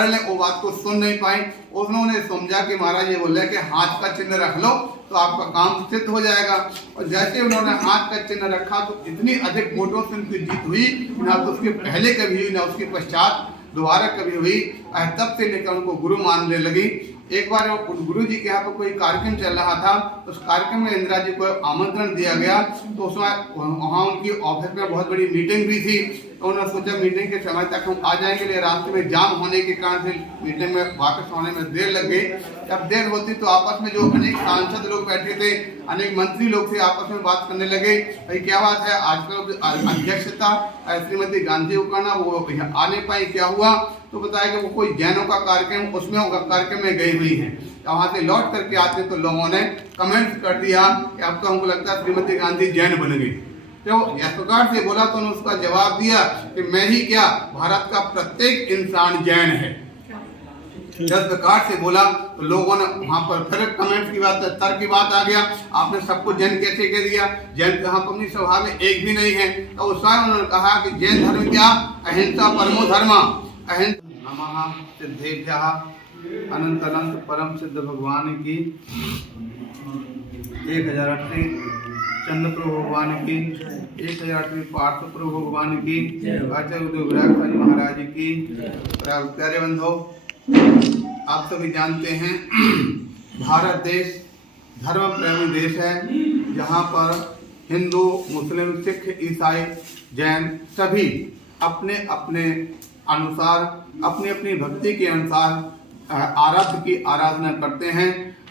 कर लें, वो बात को सुन नहीं पाई। उन्होंने समझा कि महाराज ये बोले कि हाथ का चिन्ह रख लो तो आपका काम सिद्ध हो जाएगा। और जैसे उन्होंने हाथ का चिन्ह रखा तो इतनी अधिक वोटों से उनकी जीत हुई, ना तो उसके पहले कभी हुई ना उसके पश्चात दोबारा कभी हुई। तब से लेकर उनको गुरु मानने लगी। एक बार गुरु जी के यहाँ पर कोई कार्यक्रम चल रहा था, उस कार्यक्रम में इंदिरा जी को आमंत्रण दिया गया, तो उसमें वहाँ उनकी ऑफिस में बहुत बड़ी मीटिंग भी थी। तो उन्होंने सोचा मीटिंग के समय तक हम आ जाएंगे, लेकिन रास्ते में जाम होने के कारण से मीटिंग में वापस होने में देर लग गई। जब देर होती तो आपस में जो अनेक सांसद लोग बैठे थे, अनेक मंत्री लोग थे, आपस में बात करने लगे, भाई क्या बात है, आजकल अध्यक्षता श्रीमती गांधी को करना, वो आ नहीं पाई, क्या हुआ? तो बताया कि वो कोई जैनों का कार्यक्रम, उसमें कार्यक्रम में गई हुई है। वहां से लौट करके आते तो लोगों ने कमेंट कर दिया कि अब तो हमको लगता है श्रीमती गांधी जैन बन गई। तो इस प्रकार से बोला तो उन्होंने उसका जवाब दिया कि मैं ही क्या, भारत का प्रत्येक इंसान जैन है। जिस प्रकार से बोला तो लोगों ने वहां पर फिर कमेंट की बात, तर्क की बात आ गया, आपने सबको जैन कैसे कह दिया, जैन कहाँ अपनी सभा में एक भी नहीं है। तो उस समय उन्होंने कहा कि जैन धर्म क्या, अहिंसा परमो धर्म, अहिंसा नमः सिद्धेभ्यः, अनंत अनंत परम सिद्ध भगवान की 1008 चंद्र प्रभु भगवान की, 1008 पार्थ प्रभु भगवान की, आचार्य उदय महाराज की। प्यारे बंधुओं, आप सभी जानते हैं भारत देश धर्म प्रेमी देश है, जहाँ पर हिंदू, मुस्लिम, सिख, ईसाई, जैन सभी अपने अपने अनुसार, अपनी अपनी भक्ति के अनुसार आराध्य की आराधना करते हैं।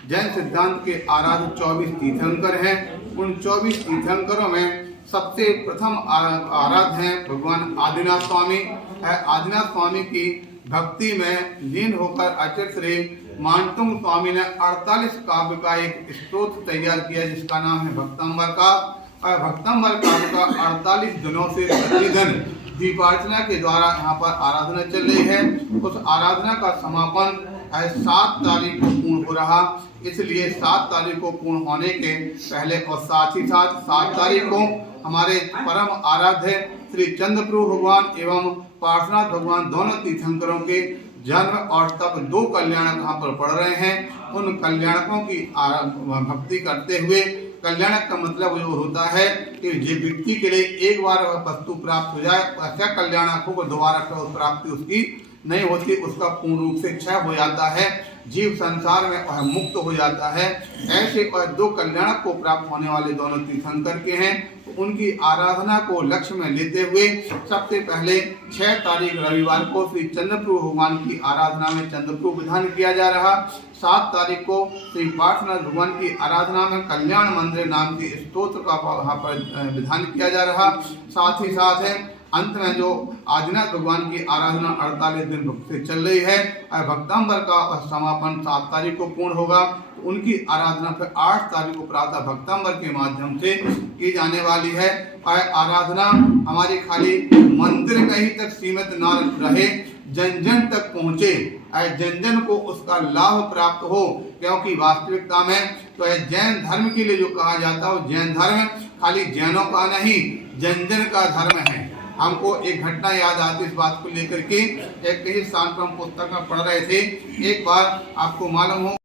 जैन सिद्धांत के आराध्य 24 तीर्थंकर हैं। उन 24 तीर्थंकरों में सबसे प्रथम आराध्य हैं भगवान आदिनाथ स्वामी। आदिनाथ स्वामी की भक्ति में लीन होकर आचार्य श्री मानतुंग स्वामी ने 48 काव्य का एक स्तोत्र तैयार किया, जिसका नाम है भक्तंबर का। भक्तंबर काव्य का 48 दिनों से प्रतिदिन दीपार्चना के द्वारा यहाँ पर आराधना चल रही है। उस आराधना का समापन 7 तारीख को पूर्ण हो रहा, इसलिए 7 तारीख को पूर्ण होने के पहले और साथ ही साथ 7 तारीख को हमारे परम आराध्य श्री चंद्रप्रभु भगवान एवं पार्श्वनाथ भगवान दोनों तीर्थंकरों के जन्म और तप 2 कल्याणक यहाँ पर पढ़ रहे हैं। उन कल्याणकों की भक्ति करते हुए, कल्याणक का मतलब जो होता है कि जो व्यक्ति के लिए एक बार वस्तु प्राप्त हो जाए, ऐसा कल्याणक को दोबारा प्राप्ति उसकी नहीं होती, उसका पूर्ण रूप से क्षय हो जाता है, जीव संसार में वह मुक्त हो जाता है। ऐसे 2 कल्याणक को प्राप्त होने वाले दोनों तीर्थंकर के हैं। तो उनकी आराधना को लक्ष्य में लेते हुए सबसे पहले 6 तारीख रविवार को श्री चंद्रप्रभु भगवान की आराधना में चंद्रप्रभु विधान किया जा रहा। 7 तारीख को श्री पार्श्वनाथ भगवान की आराधना में कल्याण मंदिर नाम के स्तोत्र का वहाँ पर विधान किया जा रहा। साथ ही साथ है अंत में जो आदिनाथ भगवान की आराधना 48 दिन से चल रही है। भक्तांबर का समापन 7 तारीख को पूर्ण होगा। तो उनकी आराधना फिर 8 तारीख को प्रातः भक्तांबर के माध्यम से की जाने वाली है। आराधना हमारी खाली मंदिर में ही तक सीमित न रहे, जन जन तक पहुँचे, जन जन को उसका लाभ प्राप्त हो। क्योंकि वास्तविकता में तो जैन धर्म के लिए जो कहा जाता है, वो जैन धर्म खाली जैनों का नहीं, जन जन का धर्म है। हमको एक घटना याद आती इस बात को लेकर के। एक कहीं स्थान पर हम पुस्तक में पढ़ रहे थे, एक बार आपको मालूम हो,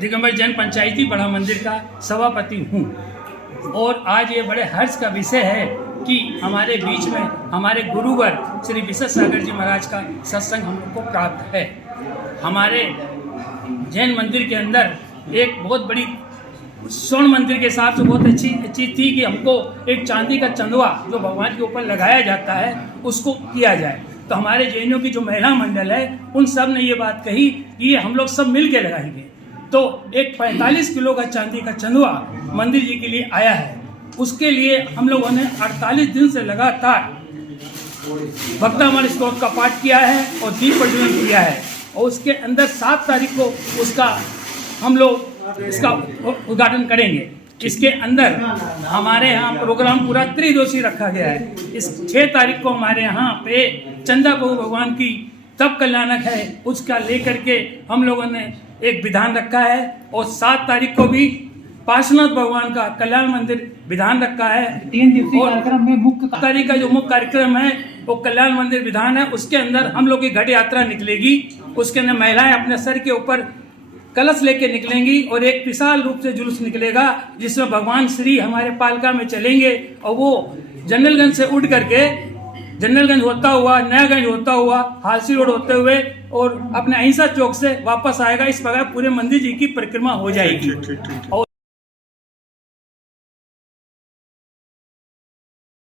दिगंबर जैन पंचायती बड़ा मंदिर का सभापति हूँ, और आज ये बड़े हर्ष का विषय है कि हमारे बीच में हमारे गुरुवर श्री विशेष सागर जी महाराज का सत्संग हम लोग को प्राप्त है। हमारे जैन मंदिर के अंदर एक बहुत बड़ी स्वर्ण मंदिर के हिसाब से बहुत अच्छी चीज़ थी कि हमको एक चांदी का चंदवा जो भगवान के ऊपर लगाया जाता है उसको किया जाए। तो हमारे जैनों की जो महिला मंडल है उन सब ने ये बात कही कि ये हम लोग सब मिल के लगाएंगे। तो एक 45 किलो का चांदी का चंदवा मंदिर जी के लिए आया है। उसके लिए हम लोगों ने 48 दिन से लगातार भक्तामर स्तोत्र का पाठ किया है और दीप प्रज्वलन किया है, और उसके अंदर 7 तारीख को उसका हम लोग इसका उद्घाटन करेंगे। इसके अंदर हमारे यहाँ प्रोग्राम पूरा त्रिदोषी रखा गया है। इस 6 तारीख को हमारे यहाँ पे चंदा प्रभु भगवान की तप कल्याणक है, उसका लेकर के हम लोगों ने एक विधान रखा है, और 7 तारीख को भी पार्श्वनाथ भगवान का कल्याण मंदिर विधान रखा है। 3 दिवसीय और कार्यक्रम में मुख्य तारीख का जो मुख्य कार्यक्रम है वो कल्याण मंदिर विधान है। उसके अंदर हम लोग की घट यात्रा निकलेगी। उसके अंदर महिलाएं अपने सर के ऊपर कलश लेके निकलेंगी और एक विशाल रूप से जुलूस निकलेगा जिसमें भगवान श्री हमारे पालका में चलेंगे और वो जनरलगंज से उठ करके जनरलगंज होता हुआ, नयागंज होता हुआ, हालसी रोड होते हुए और अपने अहिंसा चौक से वापस आएगा। इस प्रकार पूरे मंदिर जी की परिक्रमा हो जाएगी। और